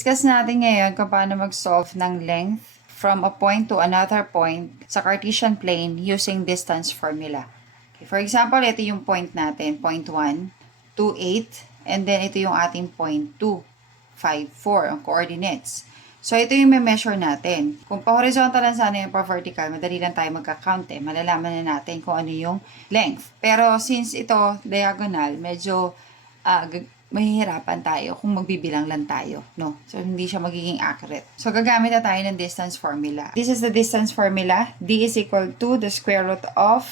I-discuss natin ngayon kung paano mag-solve ng length from a point to another point sa Cartesian plane using distance formula. Okay, for example, ito yung point natin, point 1, 2, 8, and then ito yung ating point 2, 5, 4, ang coordinates. So, ito yung measure natin. Kung pa-horizontal lang sana yung pa-vertical, madali lang tayo magka-count eh. Malalaman na natin kung ano yung length. Pero since ito, diagonal, medyo mahihirapan tayo kung magbibilang lang tayo, no? So, hindi siya magiging accurate. So, gagamit na tayo ng distance formula. This is the distance formula. D is equal to the square root of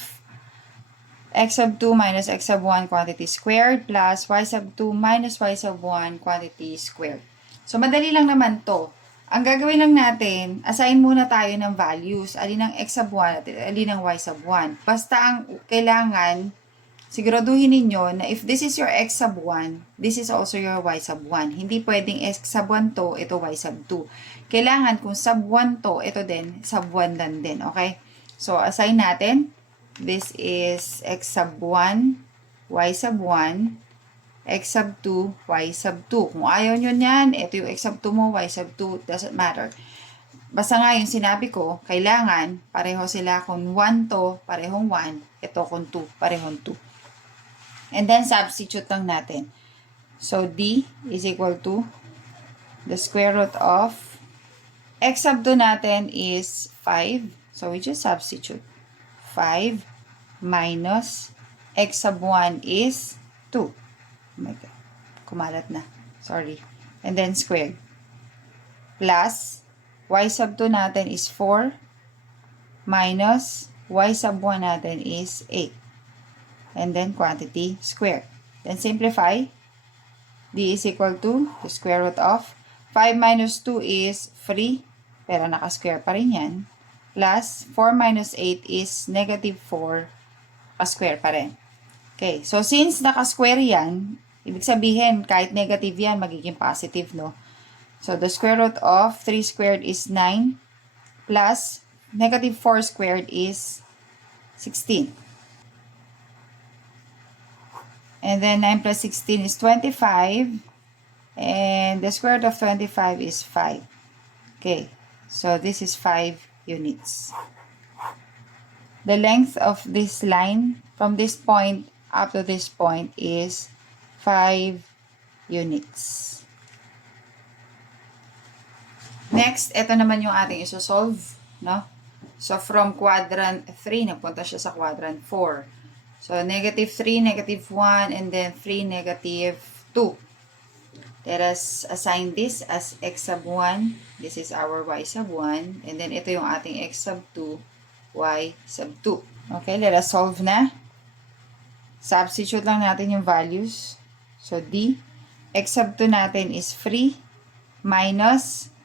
x sub 2 minus x sub 1 quantity squared plus y sub 2 minus y sub 1 quantity squared. So, madali lang naman to. Ang gagawin lang natin, assign muna tayo ng values. Alin ang x sub 1 at alin ang y sub 1. Basta ang kailangan, siguraduhin ninyo na if this is your x sub 1, this is also your y sub 1. Hindi pwedeng x sub 1 to, ito y sub 2. Kailangan kung sub 1 to, ito din, sub 1 lang din. Okay? So, assign natin. This is x sub 1, y sub 1, x sub 2, y sub 2. Kung ayaw nyo yan, ito yung x sub 2 mo, y sub 2, doesn't matter. Basta nga yung sinabi ko, kailangan pareho sila kung 1 to, parehong 1. Ito kung 2, parehong 2. And then, substitute lang natin. So, D is equal to the square root of x sub 2 natin is 5. So, we just substitute. 5 minus x sub 1 is 2. Oh my God. Kumalat na. Sorry. And then, squared. Plus, y sub 2 natin is 4 minus y sub 1 natin is 8. And then quantity squared. Then simplify. D is equal to the square root of 5 minus 2 is 3. Pero naka-square pa rin yan. Plus 4 minus 8 is negative 4. Naka-square pa rin. Okay. So since naka-square yan, ibig sabihin kahit negative yan, magiging positive, no? So the square root of 3 squared is 9. Plus negative 4 squared is 16. And then 9 plus 16 is 25. And the square root of 25 is 5. Okay. So this is 5 units. The length of this line from this point up to this point is 5 units. Next, ito naman yung ating isosolve, no? So from quadrant 3, nagpunta siya sa quadrant 4. So, negative 3, negative 1, and then 3, negative 2. Let us assign this as x sub 1. This is our y sub 1. And then, ito yung ating x sub 2, y sub 2. Okay, let us solve na. Substitute lang natin yung values. So, D, x sub 2 natin is 3 minus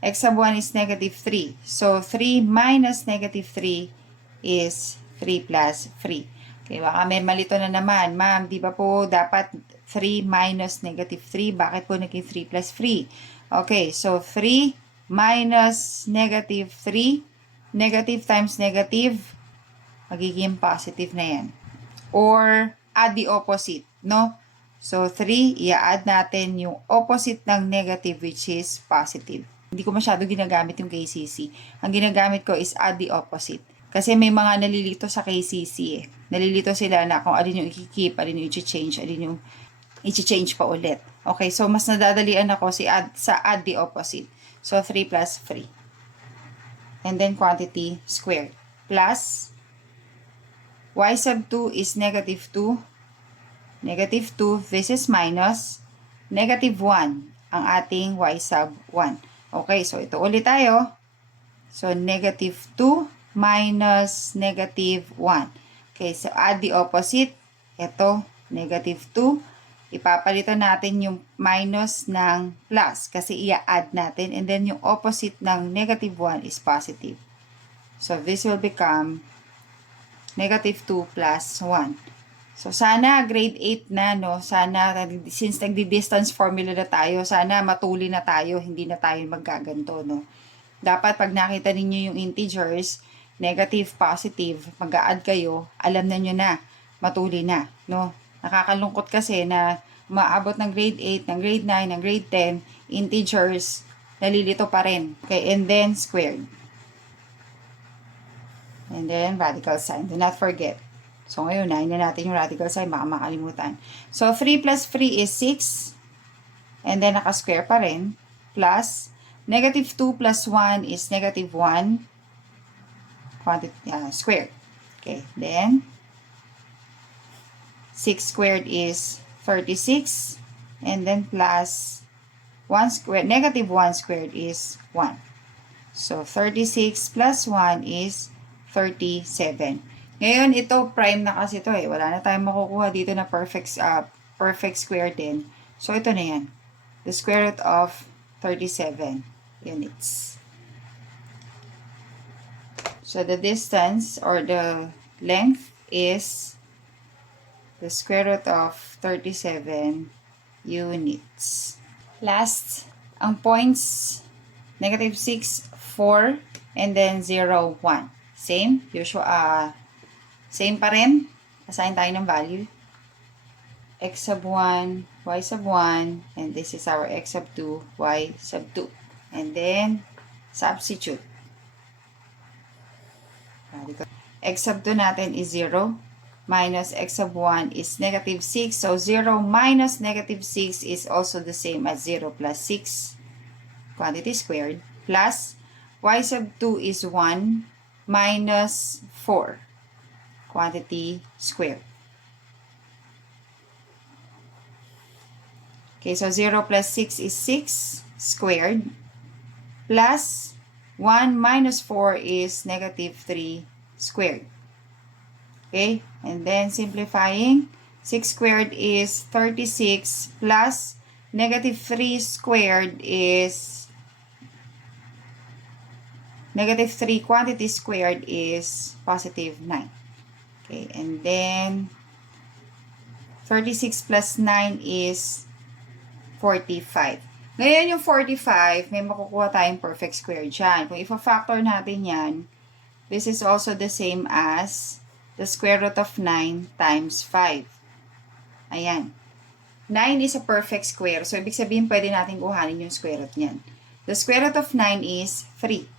x sub 1 is negative 3. So, 3 minus negative 3 is 3 plus 3. Okay, baka may malito na naman. Ma'am, di ba po dapat 3 minus negative 3? Bakit po naging 3 plus 3? Okay, so 3 minus negative 3. Negative times negative, magiging positive na yan. Or add the opposite, no? So 3, i-add natin yung opposite ng negative which is positive. Hindi ko masyado ginagamit yung KCC. Ang ginagamit ko is add the opposite. Kasi may mga nalilito sa KCC eh. Nalilito sila na kung alin yung i-keep, alin yung i-change, alin yung i-change pa ulit. Okay, so mas nadadalian ako sa add the opposite. So 3 plus 3. And then quantity squared. Plus, y sub 2 is negative 2. Negative 2, this is minus. Negative 1 ang ating y sub 1. Okay, so ito ulit tayo. So negative 2 minus negative 1. Okay, so add the opposite. Ito, negative 2. Ipapalitan natin yung minus ng plus kasi i-add natin. And then yung opposite ng negative 1 is positive. So this will become negative 2 plus 1. So sana grade 8 na, no? Sana, since nagdi-distance formula na tayo, sana matuli na tayo, hindi na tayo maggaganto, no? Dapat pag nakita ninyo yung integers, negative, positive, mag-a-add kayo, alam na nyo na, matuli na, no? Nakakalungkot kasi na maabot ng grade 8, ng grade 9, ng grade 10, integers, nalilito pa rin. Okay, and then squared. And then radical sign. Do not forget. So, ngayon, nahin na natin yung radical sign. Baka makalimutan. So, 3 plus 3 is 6. And then, naka-square pa rin. Plus, negative 2 plus 1 is negative 1. Squared. Okay, then, 6 squared is 36. And then, plus 1 squared, negative 1 squared is 1. So, 36 plus 1 is 37. Ngayon, ito, prime na kasi ito eh. Wala na tayong makukuha dito na perfect square din. So, ito na yan. The square root of 37 units. So, the distance or the length is the square root of 37 units. Last, ang points, negative 6, 4, and then 0, 1. Same, usual, same pa rin. Assign tayo ng value. X sub 1, Y sub 1, and this is our X sub 2, Y sub 2. And then, substitute. X sub 2 natin is 0. Minus X sub 1 is negative 6. So, 0 minus negative 6 is also the same as 0 plus 6. Quantity squared. Plus, Y sub 2 is 1 minus 4. Quantity squared. Okay, so 0 plus 6 is 6 squared. Plus, 1 minus 4 is negative 3 squared. Okay, and then simplifying, 6 squared is 36 plus negative 3 squared is negative 3 quantity squared is positive 9. Okay, and then 36 plus 9 is 45. Ngayon yung 45, may makukuha tayong perfect square dyan. Kung i-factor natin yan, this is also the same as the square root of 9 times 5. Ayan. 9 is a perfect square. So, ibig sabihin, pwede natin kuhanin yung square root niyan. The square root of 9 is 3.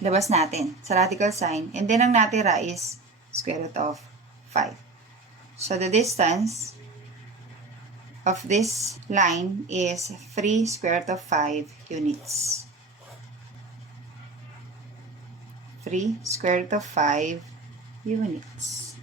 Labas natin sa radical sign. And then, ang natira is square root of 5. So, the distance of this line is 3 square root of 5 units. 3 square root of 5 units.